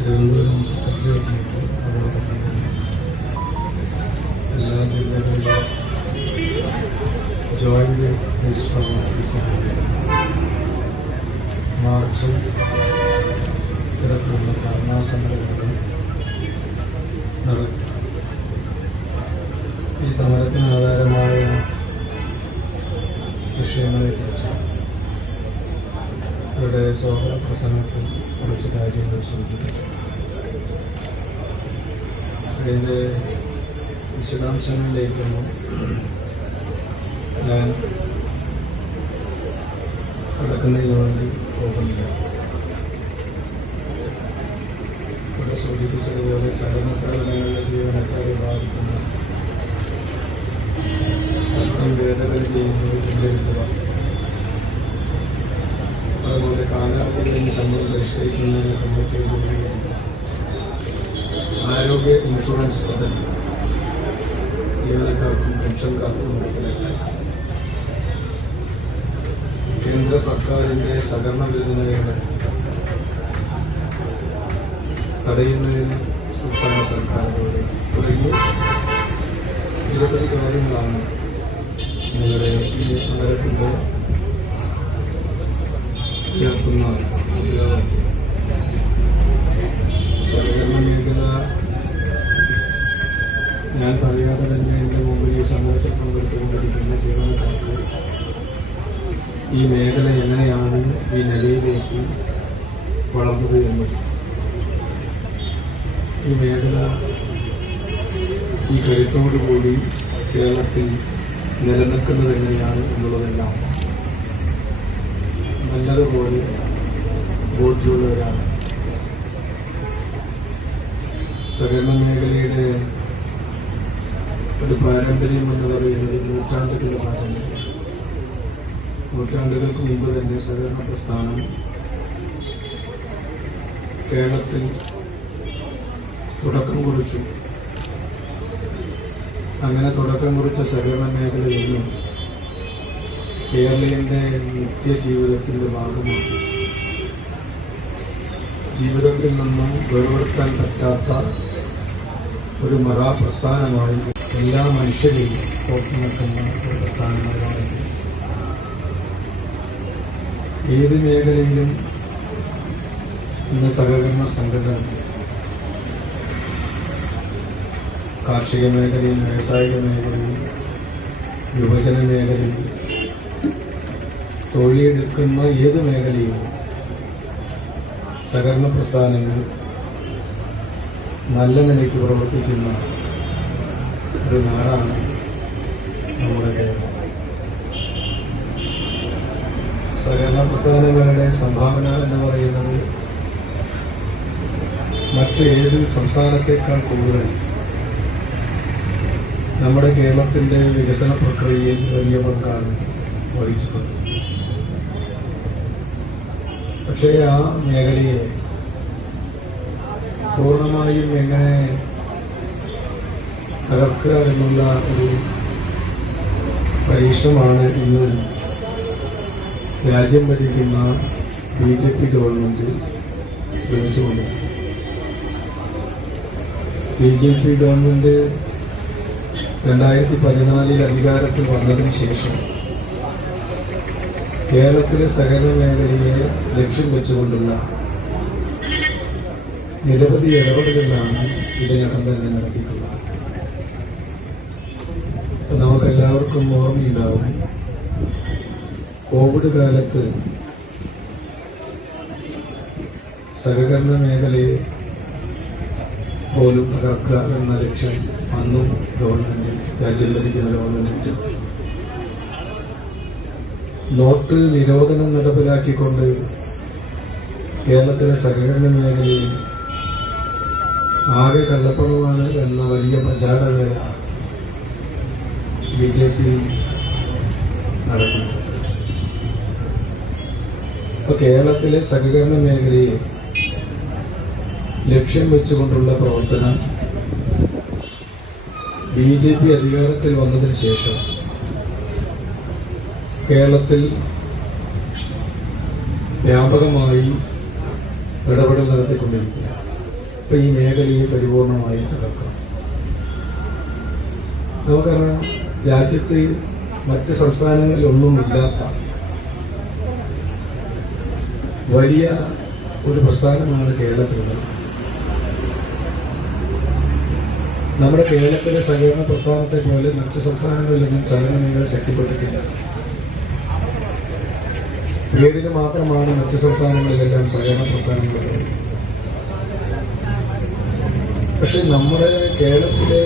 തിരുവനന്തപുരം സെക്രട്ടേറിയറ്റിലേക്ക് അതോടൊപ്പം എല്ലാ ജില്ലകളിലെ ജോയിന്റ് രജിസ്ട്രാർ ഓഫീസുകളിൽ മാർച്ചും ഇത്തരത്തിലുള്ള ധർണാ സമരങ്ങളും നടത്തി. ഈ സമരത്തിന് ആധാരമായ വിഷയങ്ങളെക്കുറിച്ച് ഇവിടെ സ്വാഗത പ്രസംഗത്തിൽ കുറച്ച് കാര്യങ്ങൾ സൂചിപ്പിച്ചു. അതിൻ്റെ വിശദാംശങ്ങളിലേക്കൊന്നും ഞാൻ കടക്കുന്നതിന് വേണ്ടി പോകുന്നില്ല. ഇവിടെ സൂചിപ്പിച്ചതുപോലെ സഹകരണ സ്ഥാപനങ്ങളിലെ ജീവനക്കാരെ ബാധിക്കുന്ന ചട്ടം ഭേദഗതി ചെയ്യുന്നത് പിൻവലിക്കുക, അതുപോലെ കാലാവധികളിൽ ശമ്പളം പരിഷ്കരിക്കുന്നതിനെ കമ്മിറ്റി രൂപീകരിക്കുക, ആരോഗ്യ ഇൻഷുറൻസ് പദ്ധതി ജീവനക്കാർക്കും പെൻഷൻകാർക്കും നടപ്പിലാക്കാൻ കേന്ദ്ര സർക്കാരിന്റെ സഹകരണ വിരുദ്ധ നയങ്ങൾ തടയുന്നതിന് സംസ്ഥാന സർക്കാരുകളുടെ തുടങ്ങി നിരവധി കാര്യങ്ങളാണ് നിങ്ങളുടെ ഈ സമരത്തിന്റെ ഉയർത്തുന്ന സഹകരണ മേഖല. ഞാൻ പറയാതെ തന്നെ എന്റെ മുമ്പിൽ ഈ സമരത്തിൽ പങ്കെടുത്തുകൊണ്ടിരിക്കുന്ന ജീവനക്കാർക്ക് ഈ മേഖല എങ്ങനെയാണ് ഈ നിലയിലേക്ക് വളർന്നത് എന്നും ഈ മേഖല ഈ കരുത്തോടുകൂടി കേരളത്തിൽ നിലനിൽക്കുന്നത് എങ്ങനെയാണ് എന്നുള്ളതെല്ലാം നല്ലതുപോലെ ബോധ്യമുള്ളവരാണ്. സഹകരണ മേഖലയുടെ ഒരു പാരമ്പര്യം എന്ന് പറയുന്നത് നൂറ്റാണ്ടുകളുടെ പാരമ്പര്യം. നൂറ്റാണ്ടുകൾക്ക് മുമ്പ് തന്നെ സഹകരണ പ്രസ്ഥാനം കേരളത്തിൽ തുടക്കം കുറിച്ചു. അങ്ങനെ തുടക്കം കുറിച്ച സഹകരണ മേഖല ഇന്നും കേരളീയന്റെ നിത്യജീവിതത്തിന്റെ ഭാഗമാണ്. ജീവിതത്തിൽ നിന്നും വേർപെടുത്താൻ പറ്റാത്ത ഒരു മഹാപ്രസ്ഥാനമായി എല്ലാ മനുഷ്യരെയും ഓർത്തുനിൽക്കുന്ന ഒരു പ്രസ്ഥാനമായി ഏത് മേഖലയിലും ഇന്ന് സഹകരണ സംഘടന കാർഷിക മേഖലയിൽ, വ്യാവസായിക മേഖലയിൽ, യുവജന മേഖലയിൽ, തൊഴിലെടുക്കുന്ന ഏത് മേഖലയിലും സഹകരണ പ്രസ്ഥാനങ്ങൾ നല്ല നിലയ്ക്ക് പ്രവർത്തിക്കുന്ന ഒരു നാടാണ് നമ്മുടെ കേരളം. സഹകരണ പ്രസ്ഥാനങ്ങളുടെ സംഭാവന എന്ന് പറയുന്നത് മറ്റേത് സംസ്ഥാനത്തേക്കാൾ കൂടുതൽ നമ്മുടെ കേരളത്തിന്റെ വികസന പ്രക്രിയയിൽ വലിയ പങ്കാണ് വഹിച്ചിട്ടുണ്ട്. പക്ഷേ ആ മേഖലയെ പൂർണ്ണമായും എങ്ങനെ തകർക്കുക എന്നുള്ള ഒരു പരീക്ഷണമാണ് ഇന്ന് രാജ്യം ഭരിക്കുന്ന BJP ഗവൺമെന്റ് ശ്രമിച്ചുകൊണ്ടിരിക്കുന്നത്. BJP ഗവൺമെന്റ് 2014 അധികാരത്തിൽ വന്നതിന് ശേഷം കേരളത്തിലെ സഹകരണ മേഖലയെ ലക്ഷ്യം വെച്ചുകൊണ്ടുള്ള നിരവധി ഇടപെടലുകളാണ് ഇതിനകം തന്നെ നടത്തിയിട്ടുള്ളത്. നമുക്കെല്ലാവർക്കും ഓർമ്മയുണ്ടാവും, കോവിഡ് കാലത്ത് സഹകരണ മേഖലയെ പോലും തകർക്കുക എന്ന ലക്ഷ്യം അന്നും ഗവൺമെന്റ്, രാജ്യം ഭരിക്കുന്ന ഗവൺമെന്റ് നോട്ട് നിരോധനം നടപ്പിലാക്കിക്കൊണ്ട് കേരളത്തിലെ സഹകരണ മേഖലയിൽ ആകെ കള്ളപ്പണമാണ് എന്ന വലിയ പ്രചാരവേല BJP നടത്തുന്നു. ഇപ്പൊ കേരളത്തിലെ സഹകരണ മേഖലയെ ലക്ഷ്യം വെച്ചുകൊണ്ടുള്ള പ്രവർത്തനം BJP അധികാരത്തിൽ വന്നതിന് ശേഷം കേരളത്തിൽ വ്യാപകമായി ഇടപെടൽ നടത്തിക്കൊണ്ടിരിക്കുക. ഇപ്പൊ ഈ മേഖലയെ പരിപൂർണമായി തകർക്കണം. നമുക്കറിയാം, രാജ്യത്ത് മറ്റ് സംസ്ഥാനങ്ങളിലൊന്നുമില്ലാത്ത വലിയ ഒരു പ്രസ്ഥാനമാണ് കേരളത്തിലുള്ളത്. നമ്മുടെ കേരളത്തിലെ സഹകരണ പ്രസ്ഥാനത്തെ പോലെ മറ്റ് സംസ്ഥാനങ്ങളിലൊന്നും സഹകരണ മേഖല ശക്തിപ്പെട്ടിട്ടില്ല. പേരിന് മാത്രമാണ് മറ്റ് സംസ്ഥാനങ്ങളിലെല്ലാം സഹകരണ പ്രസ്ഥാനങ്ങളുള്ളത്. പക്ഷെ നമ്മുടെ കേരളത്തിലെ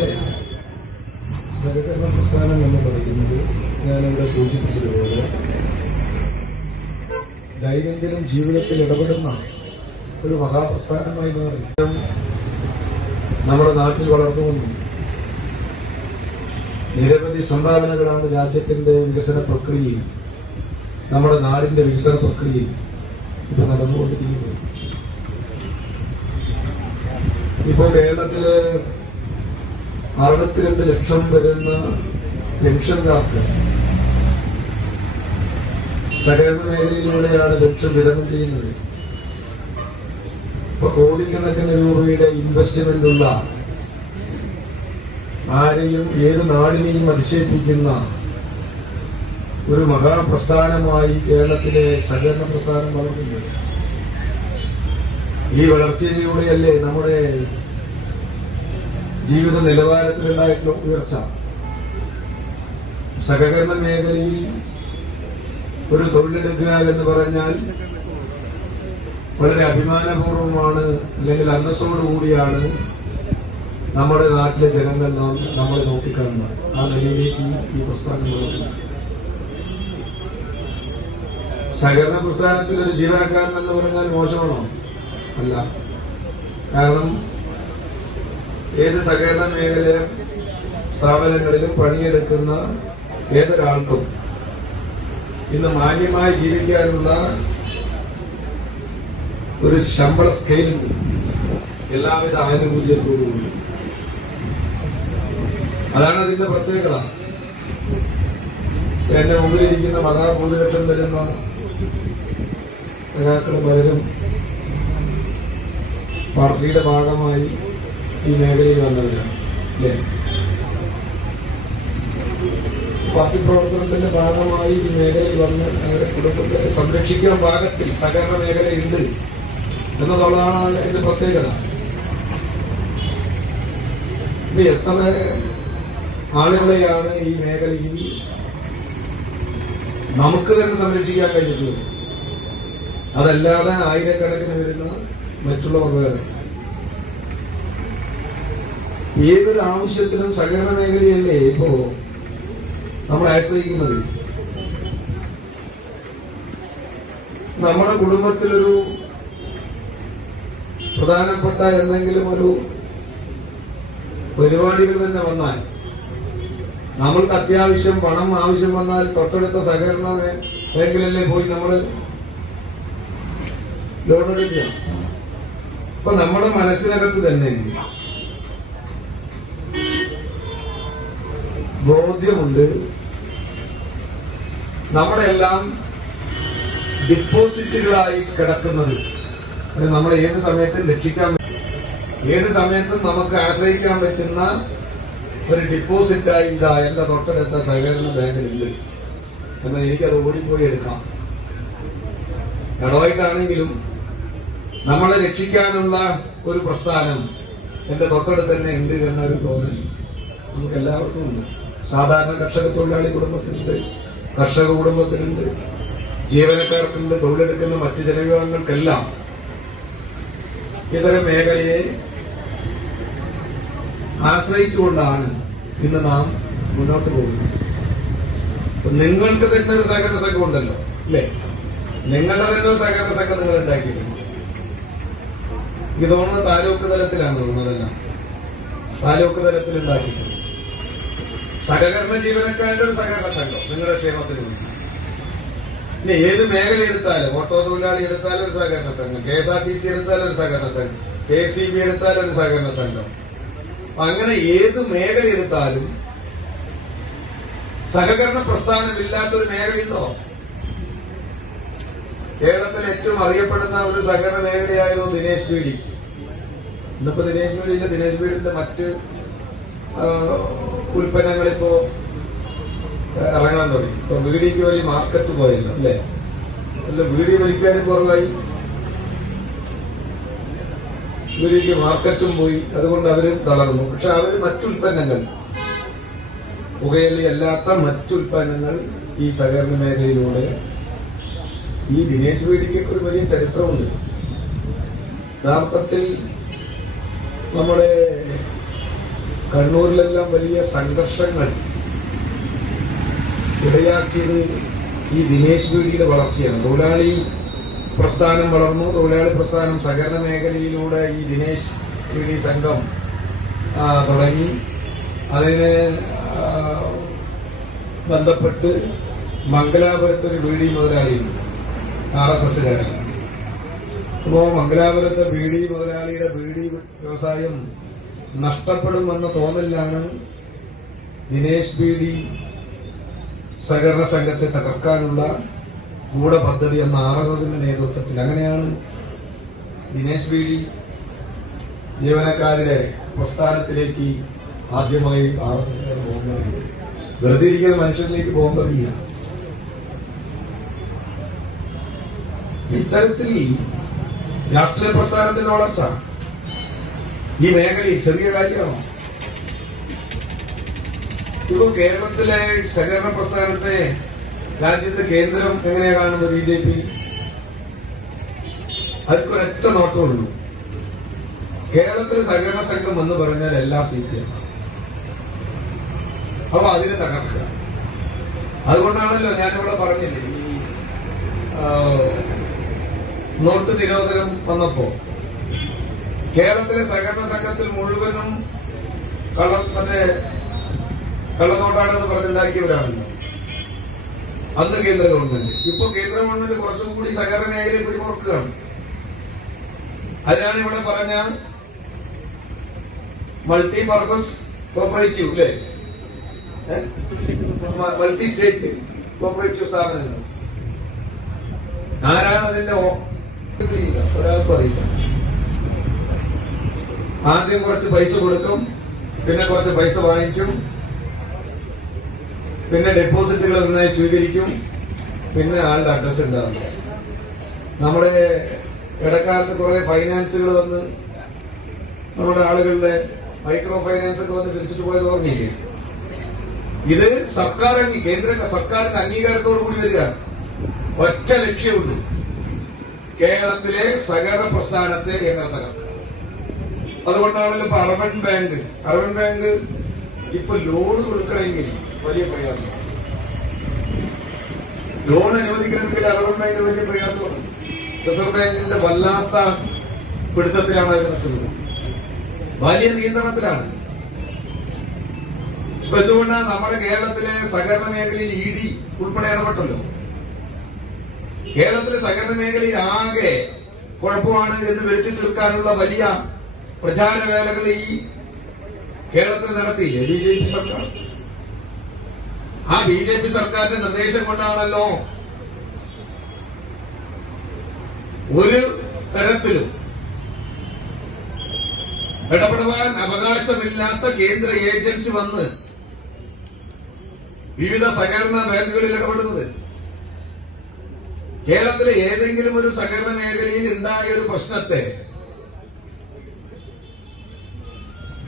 സഹകരണ പ്രസ്ഥാനം എന്ന് പറയുന്നത് ഞാനിവിടെ സൂചിപ്പിച്ചതുപോലെ ദൈനംദിനം ജീവിതത്തിൽ ഇടപെടുന്ന ഒരു മഹാപ്രസ്ഥാനമായി മാറി നമ്മുടെ നാട്ടിൽ വളർന്നുകൊണ്ടും നിരവധി സംഭാവനകളാണ് രാജ്യത്തിന്റെ വികസന പ്രക്രിയയിൽ, നമ്മുടെ നാടിന്റെ വികസന പ്രക്രിയയിൽ ഇപ്പൊ നടന്നുകൊണ്ടിരിക്കുന്നത്. ഇപ്പോൾ കേരളത്തില് 62 ലക്ഷം വരുന്ന പെൻഷൻകാർക്ക് സഹകരണ മേഖലയിലൂടെയാണ് പെൻഷൻ വിതരണം ചെയ്യുന്നത്. ഇപ്പൊ കോടിക്കണക്കിന് രൂപയുടെ ഇൻവെസ്റ്റ്മെന്റ് ഉള്ള, ആരെയും ഏത് നാടിനെയും അതിശയിപ്പിക്കുന്ന ഒരു മഹാപ്രസ്ഥാനമായി കേരളത്തിലെ സഹകരണ പ്രസ്ഥാനം വളർന്നുണ്ട്. ഈ വളർച്ചയിലൂടെയല്ലേ നമ്മുടെ ജീവിത നിലവാരത്തിലുണ്ടായിട്ടുള്ള ഉയർച്ച. സഹകരണ മേഖലയിൽ ഒരു തൊഴിലെടുക്കുക എന്ന് പറഞ്ഞാൽ വളരെ അഭിമാനപൂർവമാണ്, അല്ലെങ്കിൽ അന്തസ്സോടുകൂടിയാണ് നമ്മുടെ നാട്ടിലെ ജനങ്ങൾ നമ്മളെ നോക്കിക്കാണുന്നത്. ആ നിലയിലേക്ക് ഈ പ്രസ്ഥാനം വളർന്നു. സഹകരണ പ്രസ്ഥാനത്തിൽ ഒരു ജീവനക്കാരൻ എന്ന് പറഞ്ഞാൽ മോശമാണോ? അല്ല. കാരണം ഏത് സഹകരണ മേഖല സ്ഥാപനങ്ങളിലും പണിയെടുക്കുന്ന ഏതൊരാൾക്കും ഇന്ന് മാന്യമായി ജീവിക്കാനുള്ള ഒരു ശമ്പള സ്കെയിലുണ്ട്, എല്ലാവിധ ആനുകൂല്യത്തോടുകൂടി. അതാണ് അതിന്റെ പ്രത്യേകത. എന്റെ മുമ്പിലിരിക്കുന്ന മഹാഭൂരിപക്ഷം വരുന്ന നേതാക്കൾ പലരും പാർട്ടിയുടെ ഭാഗമായി ഈ മേഖലയിൽ വന്നവരാണ്, അല്ലേ? പാർട്ടി പ്രവർത്തനത്തിന്റെ ഭാഗമായി ഈ മേഖലയിൽ വന്ന് അവരുടെ കുടുംബത്തെ സംരക്ഷിക്കുന്ന ഭാഗത്തിൽ സഹകരണ മേഖലയുണ്ട് എന്നതുള്ളതാണ് അതിന്റെ പ്രത്യേകത. ഇത് എത്ര ആളുകളെയാണ് ഈ മേഖലയിൽ നമുക്ക് തന്നെ സംരക്ഷിക്കാൻ കഴിഞ്ഞിട്ടുള്ളത്? അതല്ലാതെ ആയിരക്കണക്കിന് വരുന്ന മറ്റുള്ളവർ വേറെ. ഏതൊരു ആവശ്യത്തിനും സഹകരണ മേഖലയല്ലേ ഇപ്പോ നമ്മൾ ആശ്രയിക്കുന്നത്. നമ്മുടെ കുടുംബത്തിലൊരു പ്രധാനപ്പെട്ട എന്തെങ്കിലും ഒരു പരിപാടികൾ തന്നെ വന്നാൽ, നമ്മൾക്ക് അത്യാവശ്യം പണം ആവശ്യം വന്നാൽ തൊട്ടടുത്ത സഹകരണ മേഖലയിലേ പോയി നമ്മൾ ലോൺ എടുക്കുക. അപ്പൊ നമ്മുടെ മനസ്സിനകത്ത് തന്നെ ബോധ്യമുണ്ട്, നമ്മുടെ എല്ലാം ഡിപ്പോസിറ്റുകളായി കിടക്കുന്നത് നമ്മൾ ഏത് സമയത്തും രക്ഷിക്കാൻ, ഏത് സമയത്തും നമുക്ക് ആശ്രയിക്കാൻ പറ്റുന്ന ഒരു ഡിപ്പോസിറ്റായി ഇതാ എന്റെ തൊട്ടടുത്ത സഹകരണ ബാങ്കിലുണ്ട് എന്നാൽ എനിക്കത് ഓടിപ്പോയി എടുക്കാം. ഇടവായിട്ടാണെങ്കിലും നമ്മളെ രക്ഷിക്കാനുള്ള ഒരു പ്രസ്ഥാനം എന്റെ തൊട്ടടുത്ത് തന്നെ ഉണ്ട് എന്നൊരു തോന്നൽ നമുക്ക് എല്ലാവർക്കും ഉണ്ട്. സാധാരണ കർഷക തൊഴിലാളി കുടുംബത്തിനുണ്ട്, കർഷക കുടുംബത്തിനുണ്ട്, ജീവനക്കാർക്കുണ്ട്, തൊഴിലെടുക്കുന്ന മറ്റ് ജനവിഭാഗങ്ങൾക്കെല്ലാം ഇത്തരം മേഖലയെ ആശ്രയിച്ചുകൊണ്ടാണ് ഇന്ന് നാം മുന്നോട്ട് പോകുന്നത്. നിങ്ങൾക്ക് തന്നെ ഒരു സഹകരണ സംഘം ഉണ്ടല്ലോ, അല്ലേ? നിങ്ങളുടെ തന്നെ ഒരു സഹകരണ സംഘം നിങ്ങൾ ഉണ്ടാക്കിയിട്ടുണ്ട്. എനിക്ക് തോന്നുന്നത് താലൂക്ക് തലത്തിലാണ് തോന്നുന്നതെല്ലാം. താലൂക്ക് തലത്തിൽ ഉണ്ടാക്കിയിട്ടുണ്ട്. സഹകരണ ജീവനക്കാരുടെ ഒരു സഹകരണ സംഘം നിങ്ങളുടെ ക്ഷേമത്തിന് വേണ്ടി. ഇനി ഏത് മേഖല എടുത്താലും, ഓട്ടോ തൊഴിലാളി എടുത്താലും ഒരു സഹകരണ സംഘം, KSRTC എടുത്താലും ഒരു സഹകരണ സംഘം, KCB എടുത്താലും ഒരു സഹകരണ സംഘം, അങ്ങനെ ഏത് മേഖല എടുത്താലും സഹകരണ പ്രസ്ഥാനമില്ലാത്തൊരു മേഖലയുണ്ടോ? കേരളത്തിൽ ഏറ്റവും അറിയപ്പെടുന്ന ഒരു സഹകരണ മേഖലയായിരുന്നു ദിനേശ് ബീഡി. ഇന്നിപ്പോ ദിനേശ് ബീഡിയിലെ ദിനേശ് ബീഡിന്റെ മറ്റ് ഉൽപ്പന്നങ്ങളിപ്പോ ഇറങ്ങാൻ തുടങ്ങി. ഇപ്പൊ ബീഡിക്ക് വലിയ മാർക്കറ്റ് പോയല്ലോ, അല്ലേ? അല്ല, ബീഡി വലിക്കാനും കുറവായി, ബീഡിക്ക് മാർക്കറ്റും പോയി. അതുകൊണ്ട് അവര് തളർന്നു. പക്ഷെ അവര് മറ്റുൽപ്പന്നങ്ങൾ, പുകയിലയല്ലാത്ത മറ്റുൽപ്പന്നങ്ങൾ ഈ സഹകരണ മേഖലയിലൂടെ, ഈ ദിനേശ് ബീഡിക്കൊക്കെ ഒരു വലിയ ചരിത്രമുണ്ട്. യഥാർത്ഥത്തിൽ നമ്മുടെ കണ്ണൂരിലെല്ലാം വലിയ സംഘർഷങ്ങൾ ഇടയാക്കിയത് ഈ ദിനേശ് ബീഡിയുടെ വളർച്ചയാണ്. തൊഴിലാളി പ്രസ്ഥാനം വളർന്നു. തൊഴിലാളി പ്രസ്ഥാനം സഹകരണ മേഖലയിലൂടെ ഈ ദിനേശ് ബീഡി സംഘം തുടങ്ങി. അതിന് ബന്ധപ്പെട്ട് മംഗലാപുരത്തൊരു ബീഡി മുതലാളിയുണ്ട്, RSSകാരൻ. അപ്പോ മംഗലാപുരത്തെ ബീഡി മുതലാളിയുടെ ബീഡി വ്യവസായം നഷ്ടപ്പെടുമെന്ന തോന്നലിലാണ് ദിനേശ് ബീഡി സഹകരണ സംഘത്തെ തകർക്കാനുള്ള ഗൂഢപദ്ധതി എന്ന RSSന്റെ നേതൃത്വത്തിൽ. അങ്ങനെയാണ് ദിനേശ് ബീഡി ജീവനക്കാരുടെ പ്രസ്ഥാനത്തിലേക്ക് ആദ്യമായി RSSകാർ പോകുന്നത്. വെറുതെ ഇരിക്കുന്ന മനുഷ്യരിലേക്ക് പോകുന്നതില്ല. ഇത്തരത്തിൽ രാഷ്ട്രീയ പ്രസ്ഥാനത്തിന്റെ വളർച്ച ഈ മേഖലയിൽ ചെറിയ കാര്യമാണോ? ഇപ്പോൾ കേരളത്തിലെ സഹകരണ പ്രസ്ഥാനത്തെ രാജ്യത്തെ കേന്ദ്രം എങ്ങനെയാ കാണുന്നത്? BJP. അതൊരൊറ്റ നോട്ടമുള്ളൂ. കേരളത്തിലെ സഹകരണ സംഘം എന്ന് പറഞ്ഞാൽ എല്ലാ CPM. അപ്പൊ അതിനെ തകർക്കുക. അതുകൊണ്ടാണല്ലോ ഞാനിവിടെ പറഞ്ഞില്ലേ, നോട്ട് നിരോധനം വന്നപ്പോ കേരളത്തിലെ സഹകരണ സംഘത്തിൽ മുഴുവനും കള്ളനോട്ടാണെന്ന് പറഞ്ഞുണ്ടാക്കിയവരാണല്ലോ അന്ന് കേന്ദ്ര ഗവൺമെന്റ്. ഇപ്പോൾ കേന്ദ്ര ഗവൺമെന്റ് കുറച്ചും കൂടി സഹകരണ മേഖലയെ പിടിമുറുക്കുകയാണ്. അതിനാണ് ഇവിടെ പറഞ്ഞ മൾട്ടി പർപ്പസ് കോപ്പറേറ്റീവ്, അല്ലേ? മൾട്ടി സ്റ്റേറ്റ് കോപ്പറേറ്റീവ് സ്ഥാപനങ്ങൾ. ആരാണ് അതിന്റെ ഒരാൾക്ക് അറിയില്ല. ആദ്യം കുറച്ച് പൈസ കൊടുക്കും, പിന്നെ കുറച്ച് പൈസ വാങ്ങിക്കും, പിന്നെ ഡെപ്പോസിറ്റുകൾ നന്നായി സ്വീകരിക്കും, പിന്നെ ആളുടെ അഡ്രസ് ഉണ്ടാവില്ല. നമ്മുടെ ഇടക്കാലത്ത് കുറെ ഫൈനാൻസുകൾ വന്ന് നമ്മുടെ ആളുകളുടെ മൈക്രോ ഫൈനാൻസ് ഒക്കെ വന്ന് തിരിച്ചിട്ട് പോയത് ഓർമ്മയില്ലേ? ഇത് സർക്കാർ കേന്ദ്ര സർക്കാരിന്റെ അംഗീകാരത്തോടു കൂടി വരികയാണ്. ഒറ്റ ലക്ഷ്യമുണ്ട്, കേരളത്തിലെ സഹകരണ പ്രസ്ഥാനത്തെ എങ്ങനെ തകർക്കുക. അതുകൊണ്ടാണല്ലോ ഇപ്പൊ അർബൻ ബാങ്ക് ഇപ്പൊ ലോൺ കൊടുക്കണമെങ്കിൽ വലിയ പ്രയാസമാണ്. ലോൺ അനുവദിക്കണമെങ്കിൽ അർബൻ ബാങ്ക് വലിയ പ്രയാസമാണ്. റിസർവ് ബാങ്കിന്റെ വല്ലാത്ത പിടുത്തത്തിലാണ് അവർ നിൽക്കുന്നത്, വലിയ നിയന്ത്രണത്തിലാണ്. ഇപ്പൊ എന്തുകൊണ്ടാണ് നമ്മുടെ കേരളത്തിലെ സഹകരണ മേഖലയിൽ ED ഉൾപ്പെടെ ഇടപെട്ടല്ലോ. കേരളത്തിലെ സഹകരണ മേഖലയിൽ ആകെ കുഴപ്പമാണ് എന്ന് വരുത്തി തീർക്കാനുള്ള വലിയ പ്രചാര വേലകൾ ഈ കേരളത്തിൽ നടത്തിയില്ലേ BJP സർക്കാർ? ആ BJP സർക്കാരിന്റെ നിർദ്ദേശം കൊണ്ടാണല്ലോ ഒരു തരത്തിലും ഇടപെടുവാൻ അവകാശമില്ലാത്ത കേന്ദ്ര ഏജൻസി വന്ന് വിവിധ സഹകരണ ബാങ്കുകളിൽ ഇടപെടുന്നത്. കേരളത്തിലെ ഏതെങ്കിലും ഒരു സഹകരണ മേഖലയിൽ ഉണ്ടായ ഒരു പ്രശ്നത്തെ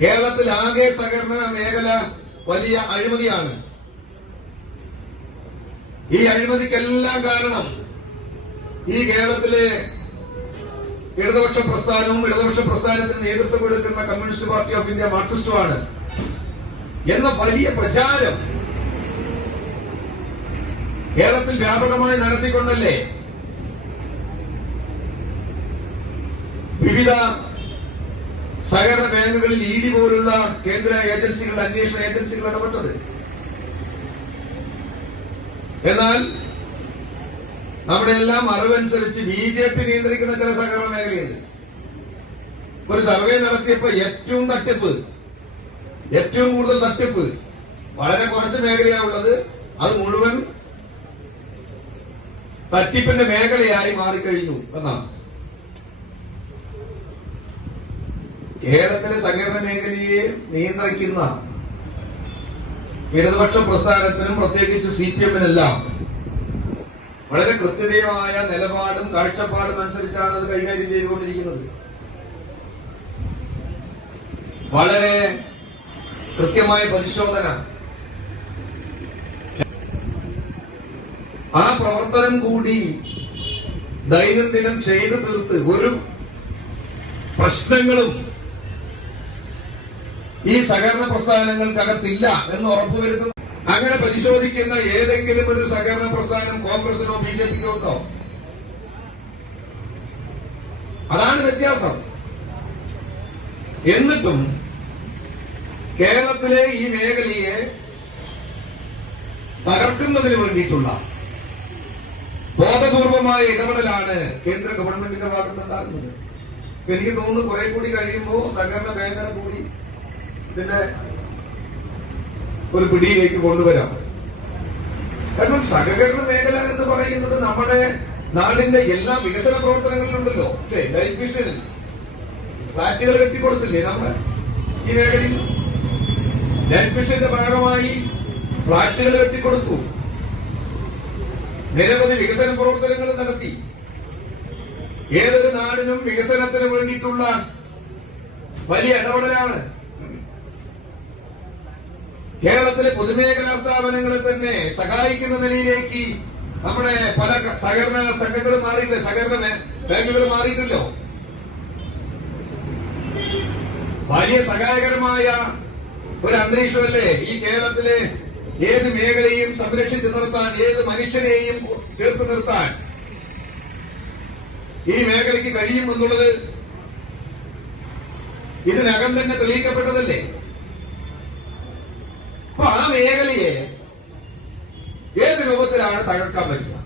കേരളത്തിൽ ആകെ സഹകരണ മേഖല വലിയ അഴിമതിയാണ്. ഈ അഴിമതിക്കെല്ലാം കാരണം ഈ കേരളത്തിലെ ഇടതുപക്ഷ പ്രസ്ഥാനവും ഇടതുപക്ഷ പ്രസ്ഥാനത്തിന് നേതൃത്വം കൊടുക്കുന്ന കമ്മ്യൂണിസ്റ്റ് പാർട്ടി ഓഫ് ഇന്ത്യ മാർക്സിസ്റ്റുമാണ് എന്ന വലിയ പ്രചാരം കേരളത്തിൽ വ്യാപകമായി നടത്തിക്കൊണ്ടല്ലേ വിവിധ സഹകരണ ബാങ്കുകളിൽ ED പോലുള്ള കേന്ദ്ര ഏജൻസികൾ, അന്വേഷണ ഏജൻസികൾ ഇടപെട്ടത്. എന്നാൽ നമ്മുടെ എല്ലാം അറിവനുസരിച്ച് BJP നിയന്ത്രിക്കുന്ന ചില സഹകരണ മേഖലയുണ്ട്. ഒരു സർവേ നടത്തിയപ്പോ ഏറ്റവും തട്ടിപ്പ് ഏറ്റവും കൂടുതൽ തട്ടിപ്പ് വളരെ കുറച്ച് മേഖലയാണുള്ളത്. അത് മുഴുവൻ തട്ടിപ്പിന്റെ മേഖലയായി മാറിക്കഴിഞ്ഞു എന്നാണ്. കേരളത്തിലെ സഹകരണ മേഖലയെ നിയന്ത്രിക്കുന്ന ഇടതുപക്ഷ പ്രസ്ഥാനത്തിനും പ്രത്യേകിച്ച് CPM-നെല്ലാം വളരെ കൃത്യതയായ നിലപാടും കാഴ്ചപ്പാടും അനുസരിച്ചാണ് അത് കൈകാര്യം ചെയ്തുകൊണ്ടിരിക്കുന്നത്. വളരെ കൃത്യമായ പരിശോധന, ആ പ്രവർത്തനം കൂടി ദൈനംദിനം ചെയ്തു തീർത്ത് ഒരു പ്രശ്നങ്ങളും ഈ സഹകരണ പ്രസ്ഥാനങ്ങൾക്കകത്തില്ല എന്ന് ഉറപ്പുവരുത്തുന്നു. അങ്ങനെ പരിശോധിക്കുന്ന ഏതെങ്കിലും ഒരു സഹകരണ പ്രസ്ഥാനം കോൺഗ്രസിനോ BJP-ക്കോ ഉണ്ടോ? അതാണ് വ്യത്യാസം. എന്നിട്ടും കേരളത്തിലെ ഈ മേഖലയെ തകർക്കുന്നതിന് വേണ്ടിയിട്ടുള്ള ബോധപൂർവമായ ഇടപെടലാണ് കേന്ദ്ര ഗവൺമെന്റിന്റെ ഭാഗത്തുണ്ടാകുന്നത്. എനിക്ക് തോന്നുന്നു കുറെ കൂടി കഴിയുമ്പോൾ സഹകരണ മേഖല കൂടി ഇതിന്റെ ഒരു പിടിയിലേക്ക് കൊണ്ടുവരാം. കാരണം സഹകരണ മേഖല എന്ന് പറയുന്നത് നമ്മുടെ നാടിന്റെ എല്ലാ വികസന പ്രവർത്തനങ്ങളിലുണ്ടല്ലോ, അല്ലേ? ലൈഫ് മിഷനിൽ ഫ്ളാറ്റുകൾ കെട്ടിക്കൊടുത്തില്ലേ നമ്മൾ ഈ മേഖലയിൽ? ലൈഫ് മിഷന്റെ ഭാഗമായി ഫ്ളാറ്റുകൾ കെട്ടിക്കൊടുത്തു, നിരവധി വികസന പ്രവർത്തനങ്ങൾ നടത്തി. ഏതൊരു നാടിനും വികസനത്തിന് വേണ്ടിയിട്ടുള്ള വലിയ ഇടപെടലാണ്. കേരളത്തിലെ പൊതുമേഖലാ സ്ഥാപനങ്ങളെ തന്നെ സഹായിക്കുന്ന നിലയിലേക്ക് നമ്മുടെ പല സഹകരണ സംഘങ്ങളും മാറിയില്ല, സഹകരണ ബാങ്കുകൾ മാറിയിട്ടല്ലോ. വലിയ സഹായകരമായ ഒരു അന്തരീക്ഷമല്ലേ ഈ കേരളത്തിലെ ഏത് മേഖലയും സംരക്ഷിച്ചു നിർത്താൻ, ഏത് മനുഷ്യനെയും ചേർത്ത് നിർത്താൻ ഈ മേഖലയ്ക്ക് കഴിയും എന്നുള്ളത് ഇതിനകം തന്നെ തെളിയിക്കപ്പെട്ടതല്ലേ? അപ്പൊ ആ മേഖലയെ ഏത് രൂപത്തിലാണ് തകർക്കാൻ പറ്റുക?